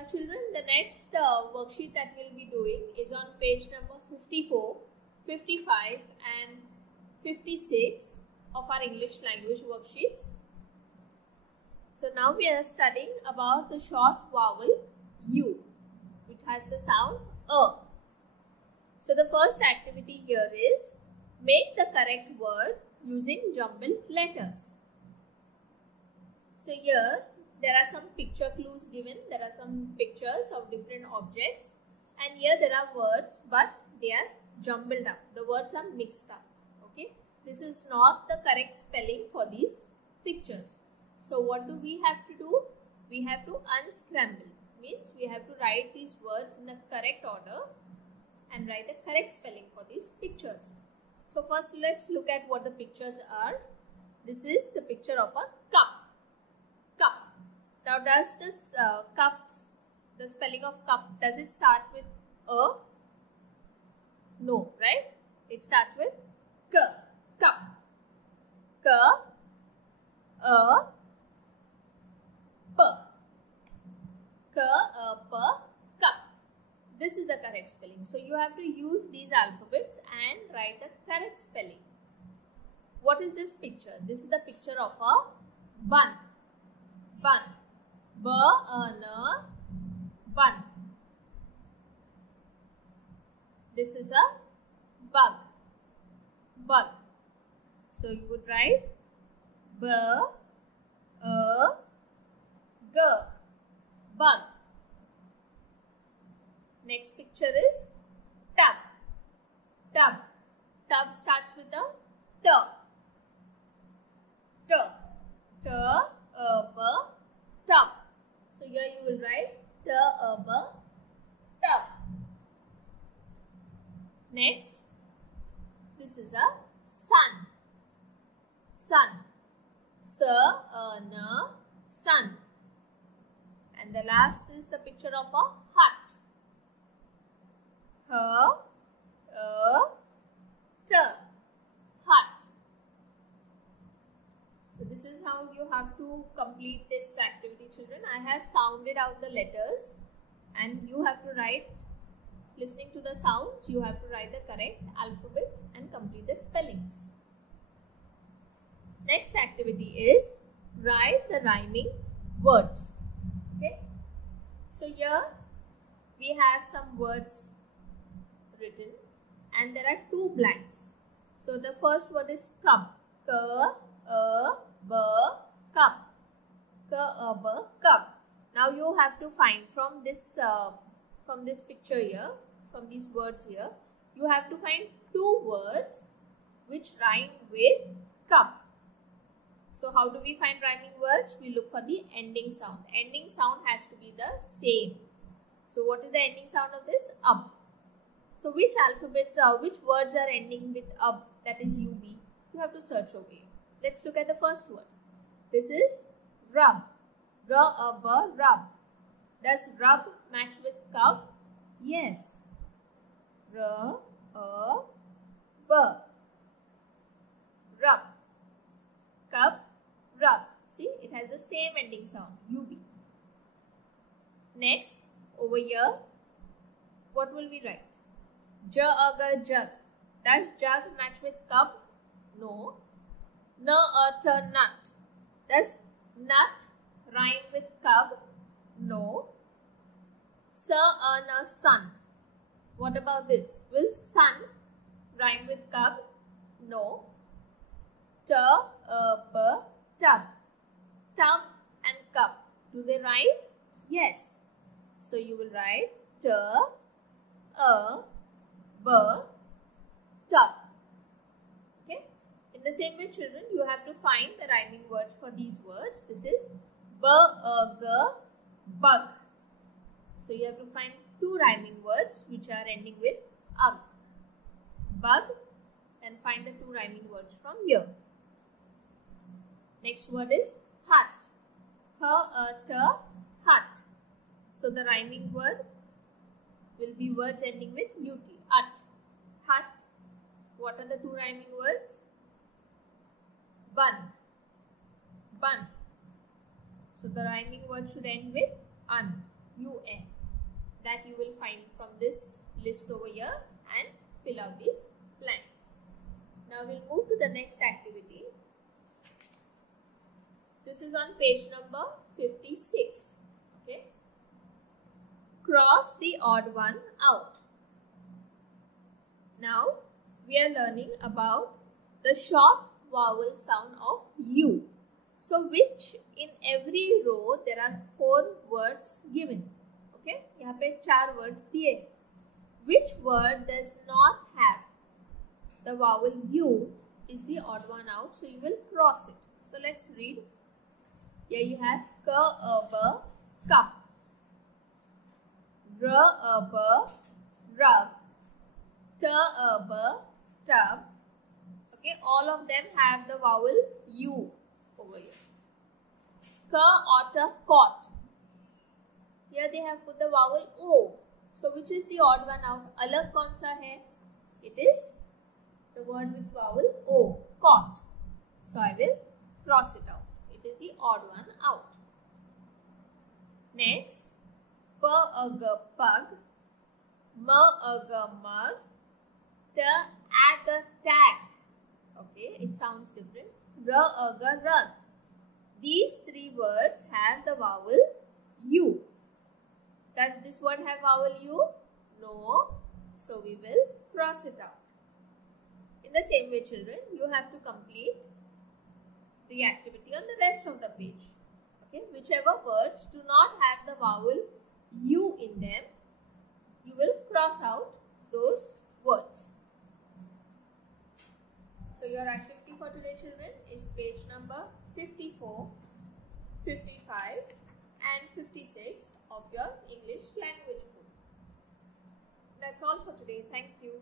Now children, the next worksheet that we'll be doing is on page number 54, 55 and 56 of our English language worksheets. So now we are studying about the short vowel U, which has the sound A. So the first activity here is make the correct word using jumbled letters. So here there are some picture clues given. There are some pictures of different objects, and here there are words, but they are jumbled up. The words are mixed up. Okay, this is not the correct spelling for these pictures. So what do we have to do? We have to unscramble. Means we have to write these words in the correct order and write the correct spelling for these pictures. So first let's look at what the pictures are. This is the picture of a cup. Cup. Now does this the spelling of cup, does it start with A? No, right? It starts with K. Cup. K, A, P. K, A, P, cup. This is the correct spelling. So you have to use these alphabets and write the correct spelling. What is this picture? This is the picture of a bun. Bun. B-U-N, bun. This is a bug. Bug. So you would write B-U-G, bug. Next picture is tub. Tub. Tub starts with a T. T. T-U-B, tub. So here you will write T-U-B, tub. Next, this is a sun. Sun. S-U-N, sun. And the last is the picture of a hut. H-U-T, hut. So this is how you have to complete this activity, children. I have sounded out the letters and you have to write, listening to the sounds, you have to write the correct alphabets and complete the spellings. Next activity is write the rhyming words. Okay. So here we have some words written and there are two blanks. So the first word is cup. K-U-B, cup. K-U-B, cup. Now you have to find from this picture here, from these words here, you have to find two words which rhyme with cup. So how do we find rhyming words? We look for the ending sound. Ending sound has to be the same. So what is the ending sound of this? Up. So which alphabets which words are ending with up, that is UB? You have to search over here. Let's look at the first word. This is rub. R-U-B, rub. Does rub match with cup? Yes. R-U-B. Rub. Cup, rub. See, it has the same ending sound, UB. Next, over here, what will we write? Jug, jug. Does jug match with cup? No. Nut, nut. Does nut rhyme with cup? No. Sun. What about this? Will sun rhyme with cup? No. Tub. Tub. Tub and cup. Do they rhyme? Yes. So you will write tub. Tub. Okay. In the same way, children, you have to find the rhyming words for these words. This is bug. So you have to find two rhyming words which are ending with ug. Bug, and find the two rhyming words from here. Next word is hut. H-U-T, hut. So the rhyming word will be words ending with ut. Ut. Hut. What are the two rhyming words? Bun. Bun. So the rhyming word should end with un. UN that you will find from this list over here and fill out these blanks. Now we'll move to the next activity. This is on page number 56. Okay. Cross the odd one out. Now we are learning about the short vowel sound of U. So which in every row there are 4 words given. Okay, यहाँ पे 4 words दिए. Which word does not have the vowel U is the odd one out, so you will cross it. So let's read. Here you have k, cup, r, rub, t, tub. Okay, all of them have the vowel U over here. K, otter, caught. Here they have put the vowel O. So which is the odd one out? Alag kaun sa hai? It is the word with vowel O, caught. So I will cross it out. It is the odd one out. Next, p, pug, m, mug, t, tag. Okay, it sounds different. R, rug. These 3 words have the vowel U. Does this word have vowel U? No. So we will cross it out. In the same way, children, you have to complete the activity on the rest of the page. Okay, whichever words do not have the vowel U in them, you will cross out those words. So your activity for today, children, is page number 54, 55 and 56 of your English language book. That's all for today. Thank you.